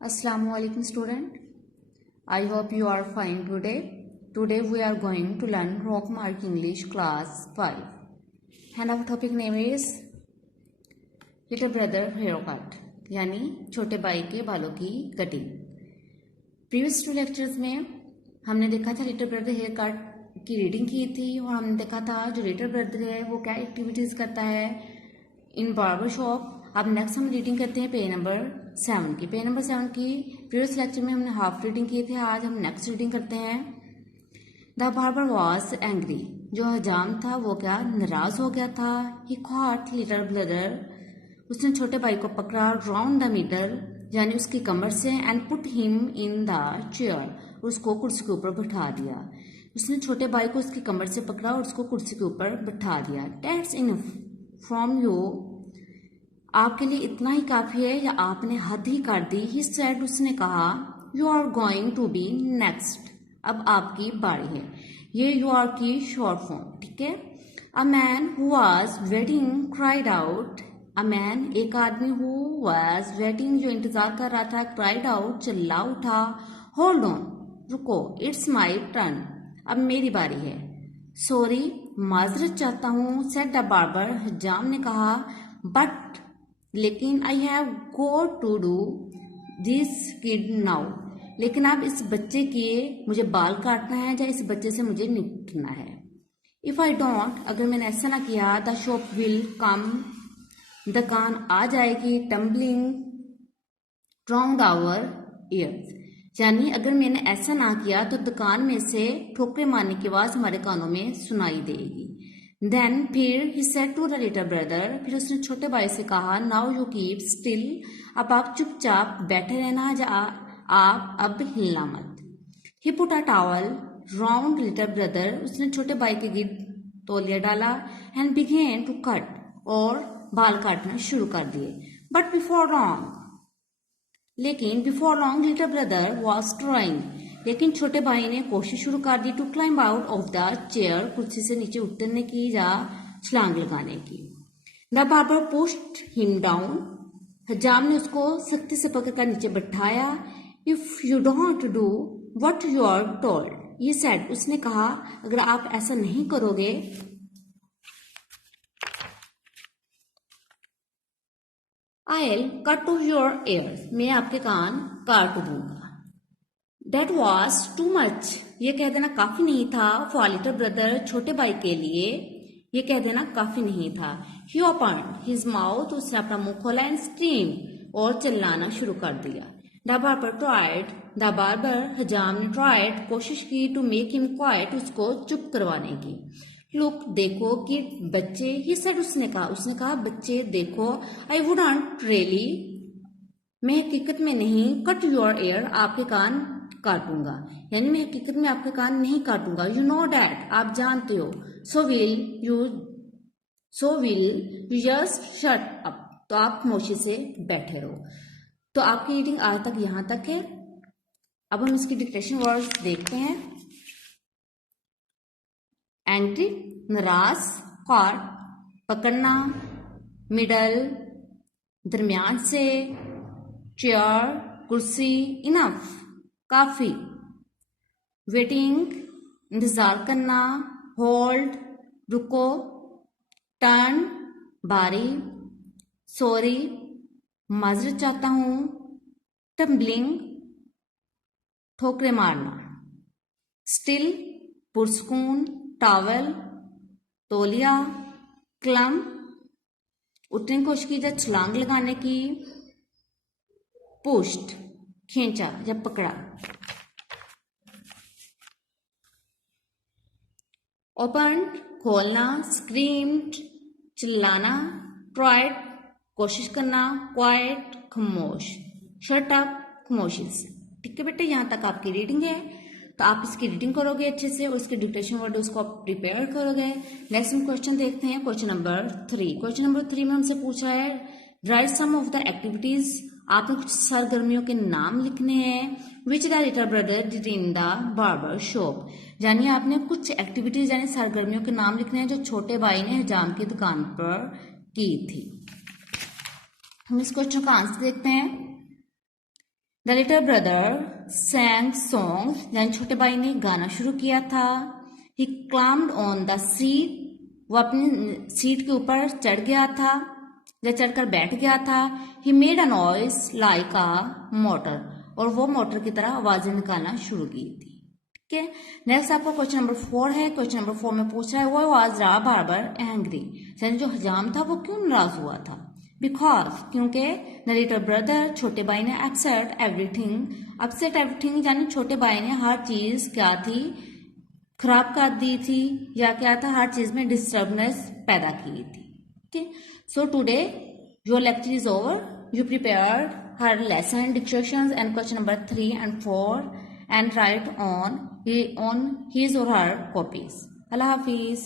Assalamualaikum student. I hope you are fine today. Today we are going to learn Rockmark English class 5. And our topic name is Little Brother Haircut यानी छोटे भाई के बालों की cutting. Previous 2 lectures में हमने देखा था लिटिल ब्रदर हेयर कट की रीडिंग की थी और हमने देखा था जो लिटिल ब्रदर है वो क्या एक्टिविटीज करता है इन बार्बर शॉप। अब नेक्स्ट हम रीडिंग करते हैं पेज नंबर 7 की। पेज नंबर 7 की प्रीवियस लेक्चर में हमने हाफ रीडिंग किए थे, आज हम नेक्स्ट रीडिंग करते हैं। द बार्बर वॉज एंग्री, जो हजाम था वो क्या नाराज हो गया था। ही कॉट लिटिल ब्रदर, उसने छोटे भाई को पकड़ा राउंड द मिडल यानी उसकी कमर से and put him in the chair, उसको कुर्सी के ऊपर बैठा दिया। उसने छोटे भाई को उसकी कमर से पकड़ा और उसको कुर्सी के ऊपर बैठा दिया। दैट्स इनफ फ्रॉम यू, आपके लिए इतना ही काफी है या आपने हद ही कर दी। ही सेड, उसने कहा। You are going to be next, अब आपकी बारी है। ये यू आर की शॉर्ट फॉर्म, ठीक है। A man who was waiting cried out, a man एक आदमी हु वाज वेटिंग जो इंतजार कर रहा था, क्राइड आउट चिल्ला उठा। होल्ड ऑन, रुको, इट्स माई टर्न, अब मेरी बारी है। सॉरी, माजरत चाहता हूँ, सेड द बार्बर, हजाम ने कहा। बट, लेकिन I have got to do this kid now, लेकिन अब इस बच्चे के मुझे बाल काटना है या इस बच्चे से मुझे निपटना है। इफ आई डोंट, अगर मैंने ऐसा ना किया, द शॉप विल कम, दुकान आ जाएगी, टम्बलिंग राउंड आवर ईयर्स, यानी अगर मैंने ऐसा ना किया तो दुकान में से ठोकरे मारने की आवाज हमारे कानों में सुनाई देगी। देन फिर he said to the little brother, फिर उसने छोटे भाई से कहा। नाउ यू कीप स्टिल, अब आप चुपचाप बैठे रहना या आप अब हिलना मत। He put a towel round little brother, उसने छोटे भाई के गिर्द तौलिया डाला। एंड बिगेन टू कट, और बाल काटना शुरू कर दिए। बट बिफोर लॉन्ग, लेकिन before long little brother was trying, लेकिन छोटे भाई ने कोशिश शुरू कर दी to climb out of the chair, कुर्सी से नीचे उतरने की या छलांग लगाने की। The barber pushed him down, हजाम ने उसको सख्ती से पकड़कर नीचे बैठाया। If you don't do what you are told, he said, उसने कहा, अगर आप ऐसा नहीं करोगे I'll cut off your ears, मैं आपके कान काट दूंगा। That was too much, ये कह देना काफी नहीं था। For little brother, छोटे भाई के लिए ये कह देना काफी नहीं था। He opened his mouth, उसने अपना मुंह खोला and screamed, और चिल्लाना शुरू कर दिया। The barber tried, the barber, हजाम ने tried, कोशिश की to make him quiet, उसको चुप करवाने की। लुक, देखो कि बच्चे, ही सेड, उसने कहा बच्चे देखो। आई वुडंट रियली, मैं हकीकत में नहीं, कट योर ईयर, आपके कान काटूंगा, यानी मैं हकीकत में आपके कान नहीं काटूंगा। यू नो डैट, आप जानते हो। So will you just shut up, तो आप खामोशी से बैठे रहो। तो आपकी रीडिंग आज तक यहां तक है। अब हम इसकी डिक्टेशन वर्ड्स देखते हैं। एंग्री नाराज, कॉट पकड़ना, मिडल दरमियान से, चेयर कुर्सी, इनफ काफी, वेटिंग इंतजार करना, होल्ड रुको, टर्न बारी, सॉरी माजरत चाहता हूं, टम्बलिंग ठोकरे मारना, स्टिल पुरस्कून, टॉवल तौलिया, क्लम उठने की कोशिश की या छलांग लगाने की, पुश्ड खींचा या पकड़ा, ओपन खोलना, स्क्रीम्ड चिल्लाना, ट्राइड कोशिश करना, क्वाइट खामोश, शट अप खामोशी से। ठीक है बेटे, यहां तक आपकी रीडिंग है। तो आप इसकी रीडिंग करोगे अच्छे से और इसके डिक्टेशन वर्ड उसको आप प्रिपेयर करोगे। नेक्स्ट हम क्वेश्चन देखते हैं, क्वेश्चन नंबर 3। क्वेश्चन नंबर 3 में हमसे पूछा है write some of the activities, आपने कुछ सरगर्मियों के नाम लिखने हैं। Which the little brother did in the barber shop, यानी आपने कुछ एक्टिविटीज यानी सरगर्मियों के नाम लिखने हैं जो छोटे भाई ने हजाम की दुकान पर की थी। हम इस क्वेश्चन का आंसर देखते हैं। द लिटिल ब्रदर सैंग सॉन्ग, यानी छोटे भाई ने गाना शुरू किया था। ही क्लाइम्ड ऑन द सीट, वो अपनी सीट के ऊपर चढ़ गया था या चढ़कर बैठ गया था। He made a noise like a motor, और वो मोटर की तरह आवाजें निकालना शुरू की थी। ठीक है, नेक्स्ट आपका क्वेश्चन नंबर 4 है। क्वेश्चन नंबर 4 में पूछ रहा है वो वाज रा बार्बर एंग्री, यानी जो हजाम था वो क्यों नाराज हुआ था। बिकॉज, क्योंकि द लिटिल ब्रदर, छोटे भाई ने अपसेट एवरीथिंग यानी छोटे भाई ने हर चीज क्या थी, खराब कर दी थी, या क्या था, हर चीज में डिस्टर्बनेस पैदा की थी। ठीक, so today your lecture is over. You prepared her lesson dictations and question number 3 and 4 and write on his or her copies. Allah Hafiz.